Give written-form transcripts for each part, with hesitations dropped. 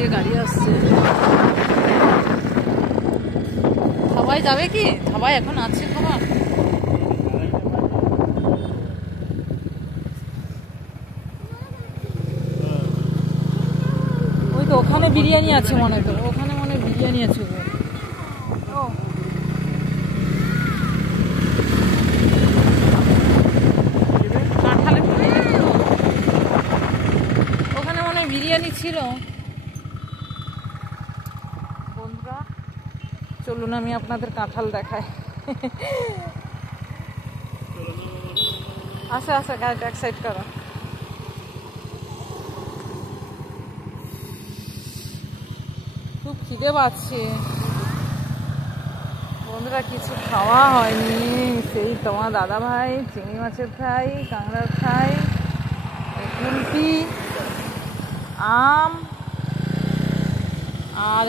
দিয়ে গাড়ি আসছে। ধাবায় যাবে কি? ধাবায় এখন আছে খাবার? ওই তো ওখানে বিরিয়ানি আছে মনে হয়, ওখানে মনে হয় বিরিয়ানি আছে। ওখানে মনে হয় বিরিয়ানি ছিল। বন্ধুরা চলুন আমি আপনাদের কাঁঠাল দেখাই। আচ্ছা আচ্ছা, গাড়িটা এক সাইড করো। খুব খিদে পাচ্ছে বন্ধুরা, কিছু খাওয়া হয়নি। সেই তোমার দাদা ভাই চিংড়ি মাছের ফ্রাই, কাঁকড়ার ফ্রাই, কুলফি, আম, আর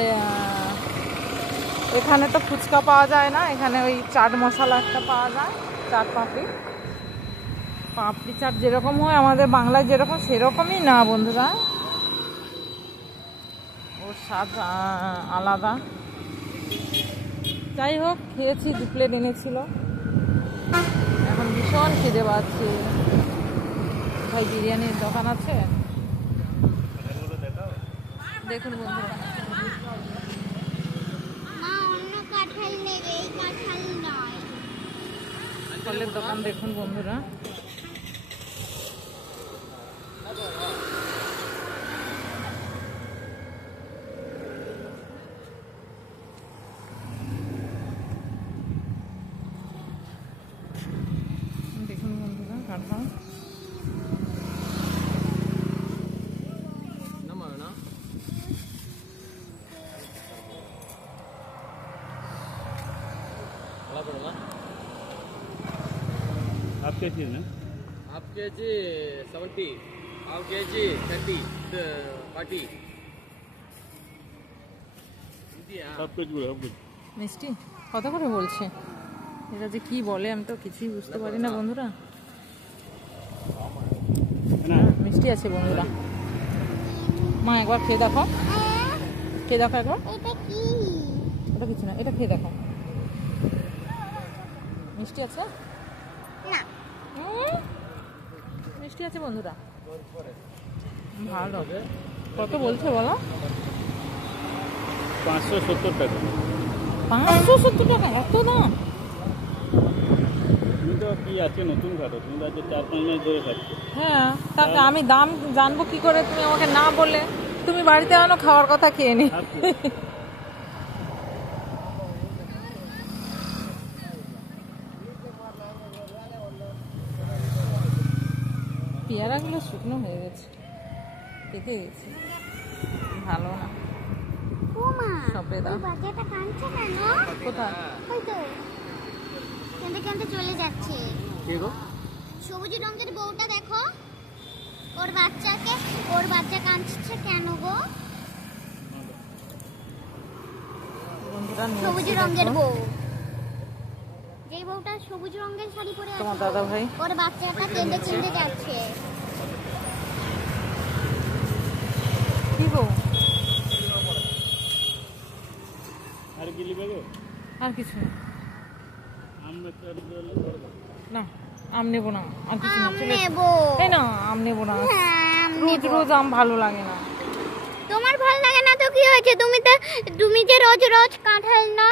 এখানে তো ফুচকা পাওয়া যায় না, এখানে ওই চাট মশলা একটা পাওয়া যায়, চাট পাপড়ি। পাপড়ি চাট যেরকম হয় আমাদের বাংলায় যেরকম, সেরকমই না বন্ধুরা, ওর স্বাদ আলাদা। যাই হোক, খেয়েছি, 2 প্লেট এনেছিল। এখন ভীষণ খিদে পাচ্ছে। ভাই বিরিয়ানির দোকান আছে, দেখুন বন্ধুরা। ফলের দোকান দেখুন বন্ধুরা। দেখুন বন্ধুরা কাঁঠাল। हाफ के जी ना? हाफ के जी 70, हाफ के जी 30, 40। सब कुछ गुड़, सब कुछ। মিষ্টি কত করে বলছে? এটা যে কি বলে আমি তো কিছুই বুঝতে পারি না বন্ধুরা। মিষ্টি আছে বন্ধুরা। মা একবার খেয়ে দেখো, খেয়ে দেখো একবার। ওটা কিছু না, এটা খেয়ে দেখো। মিষ্টি আছে না? মিষ্টি আছে বন্ধুরা, ভালো। কত বলছে বলো? 570 টাকা। 570 টাকা? এত দাম? তুমি তো কি আছে নতুন খাটো, তুমি তো 4-5 মাস ধরে খাচ্ছ। হ্যাঁ, তাকে আমি দাম জানবো কি করে? তুমি আমাকে না বলে তুমি বাড়িতে আনো, খাওয়ার কথা খেয়ে নি। পেয়ারাগুলো শুকনো হয়ে গেছে, পেকে গেছে, ভালো না। সবেদা কোথায়? চলে যাচ্ছে। সবুজ রঙের বউটা দেখো, ওর বাচ্চা কাঁদছে কেন গো? সবুজ রঙের বউ, যেই বউটা সবুজ রঙের শাড়ি পরে আছে, তোমার দাদা ভাই, ওর বাচ্চাটা কেঁদে যাচ্ছে। কি বউ? আর কি লিবে গো? আর কিছু না। না, আম নেবো না, আর কিছু না। এই না, আম নেবো না। রোজ রোজ আম ভালো লাগে না। তোমার ভালো লাগে না তো কি হয়েছে? তুমি যে রোজ রোজ কাঁঠাল না,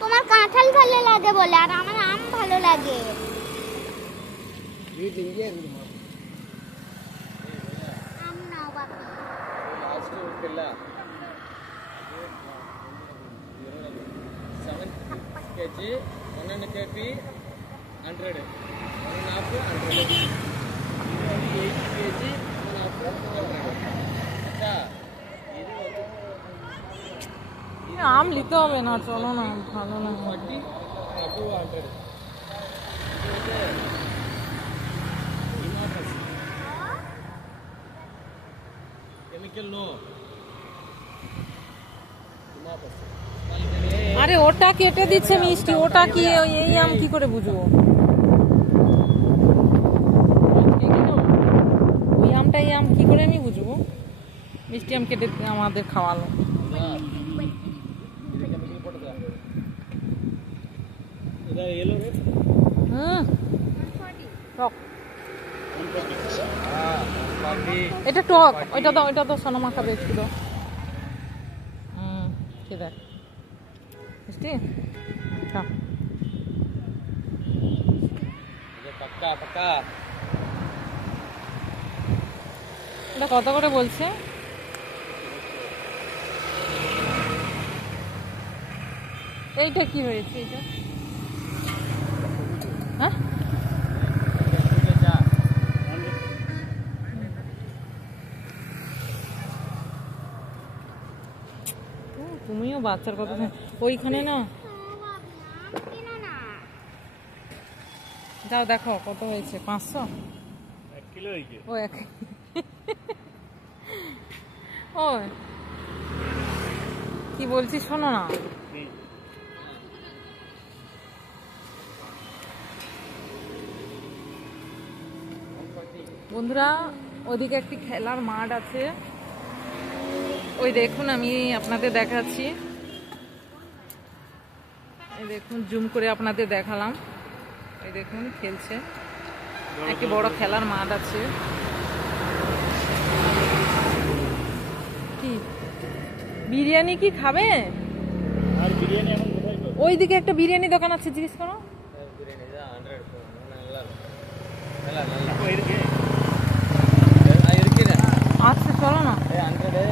তোমার কাঁঠাল ভালো লাগে বলে, আর আমার আম ভালো লাগে। আম নাও বাবা। kg 1 kg 100, 1.5 100, 8 kg 1.5 अच्छा। আম নিতে হবে না, চলো না, ভালো না। 40 to 100 chemical no। আরে ওটা কেটে দিচ্ছে মিষ্টি, ওটা কি? এই আম কি করে বুঝবো? ওই আমটাই এই আম কি করে আমি বুঝবো? মিষ্টি আম কেটে আমাদের খাওয়ালো। এটা এলো রে টক, 140 এটা টক। ওইটা তো সোনামা খাবে, একটু দাও। খেয়ে দেখ মিষ্টি। খা। ये पक्का पक्का এটা কত করে বলছে? এইটা কি হয়েছে এটা? হ্যাঁ তুমিও বাচ্চার কথা ওইখানে না যাও দেখো কত হয়েছে। 500 1 কিলো হয়েছে। ও এক ও কি বলছি শোনো না, বন্ধুরা ওদিকে একটি খেলার মাঠ আছে, ওই দেখুন আমি আপনাদের দেখাচ্ছি, এই দেখুন জুম করে আপনাদের দেখালাম। এই দেখুন খেলছে, একটি বড় খেলার মাঠ আছে। কি বিরিয়ানি কি খাবে? আর বিরিয়ানি এখন কোথায় পাবো? ওইদিকে একটা বিরিয়ানি দোকান আছে, জিজ্ঞেস করো। बिरयानी 100 நல்லா அப்போ இருக்கு இருக்கு আচ্ছা চলো না। 100